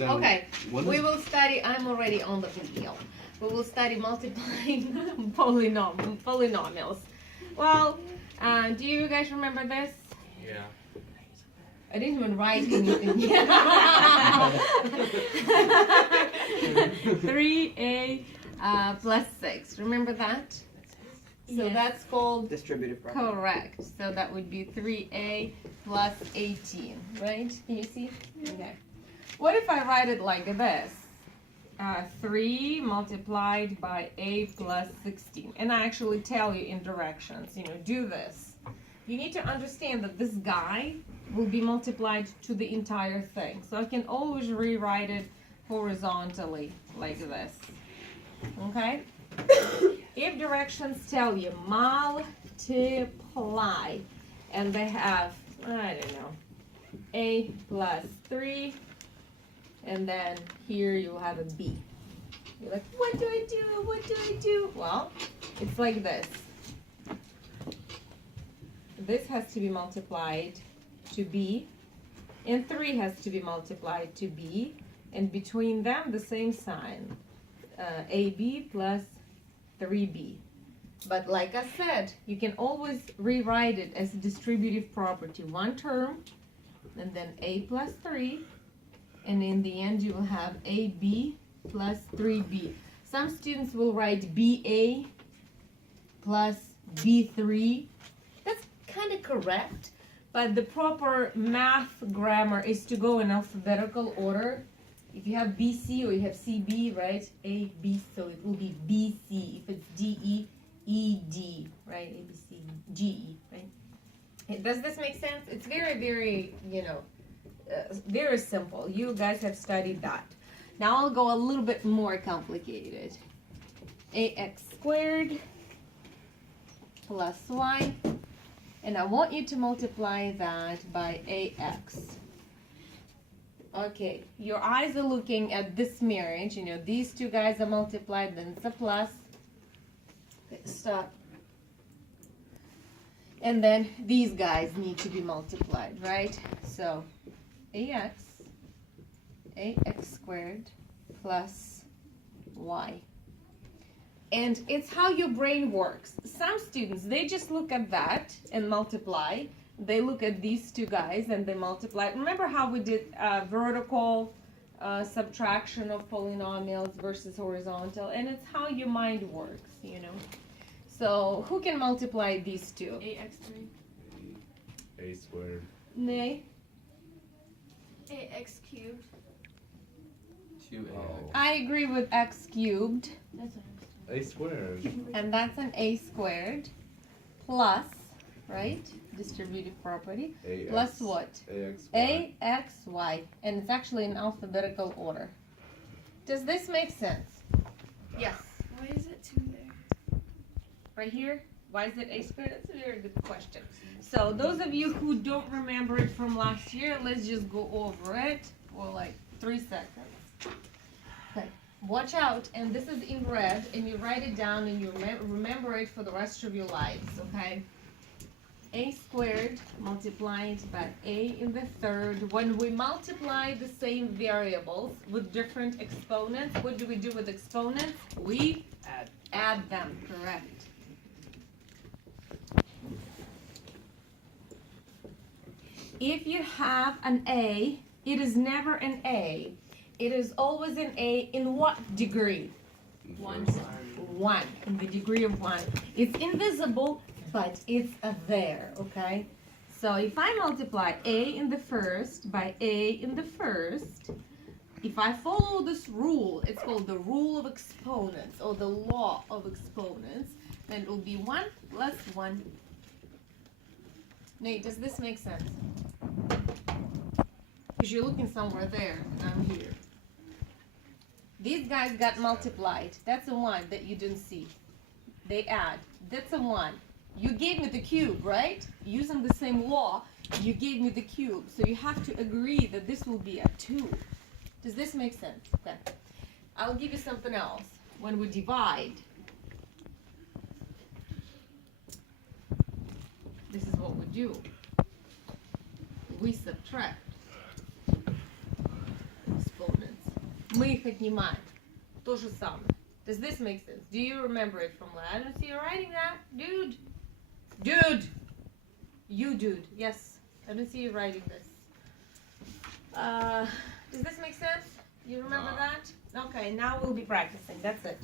Okay, we will study, I'm already on the video. We will study multiplying polynomials. Well, do you guys remember this? Yeah. I didn't even write anything. 3a plus 6. Remember that? So Yes. that's called Distributive property. correct. So that would be 3a plus 18, right? Can you see? Okay. What if I write it like this? 3 multiplied by a plus 16. And I actually tell you in directions, do this. You need to understand that this guy will be multiplied to the entire thing. So I can always rewrite it horizontally like this. Okay? If directions tell you multiply, and they have, I don't know, a plus 3, and then here you have a b. You're like, what do I do? What do I do? Well, it's like this. This has to be multiplied to b, and 3 has to be multiplied to b, and between them the same sign, ab plus 3b. But like I said, you can always rewrite it as a distributive property. One term, and then a plus 3, and in the end you will have ab plus 3b. Some students will write ba plus b3. That's kind of correct, but the proper math grammar is to go in alphabetical order. If you have BC or you have CB, right? A, B, so it will be BC. If it's DE, ED, right? A, B, C, G, E, right? Does this make sense? It's very, very, very simple. You guys have studied that. Now I'll go a little bit more complicated. AX squared plus y. And I want you to multiply that by AX. Okay, your eyes are looking at this marriage. These two guys are multiplied, then it's a plus. Okay, stop. And then these guys need to be multiplied, right? So AX squared plus y. And it's how your brain works. Some students, they just look at that and multiply. They look at these two guys and they multiply. Remember how we did vertical subtraction of polynomials versus horizontal? And it's how your mind works, So who can multiply these two? AX3. A squared. Nay. AX cubed. 2a. I agree with x cubed. That's what A squared. And that's an a squared plus, right? Distributive property. AX. Plus what? AX. AXY. And it's actually in alphabetical order. Does this make sense? Yes. Why is it 2 there? Right here? Why is it a squared? That's a very good question. So those of you who don't remember it from last year, let's just go over it for like 3 seconds. Okay. Watch out, and this is in red, and you write it down and you remember it for the rest of your lives, okay? A squared multiplied by a in the third. When we multiply the same variables with different exponents, what do we do with exponents? We add them, correct. If you have an A, it is never an A. It is always an A in what degree? 1. 1, in the degree of 1. It's invisible, but it's there, okay? So if I multiply A in the first by A in the first, if I follow this rule, it's called the rule of exponents or the law of exponents, then it will be 1 plus 1. Nate, does this make sense? Because you're looking somewhere there, and I'm here. These guys got multiplied. That's a 1 that you didn't see. They add. That's a 1. You gave me the cube, right? Using the same law, you gave me the cube. So you have to agree that this will be a 2. Does this make sense? Okay. I'll give you something else. When we divide, this is what we do. We subtract exponents. Мы их отнимаем. То же самое. Does this make sense? Do you remember it from last? I don't see you writing that, dude. Dude. You dude. Yes. I don't see you writing this. Does this make sense? You remember No. that? Okay, now we'll be practicing. That's it.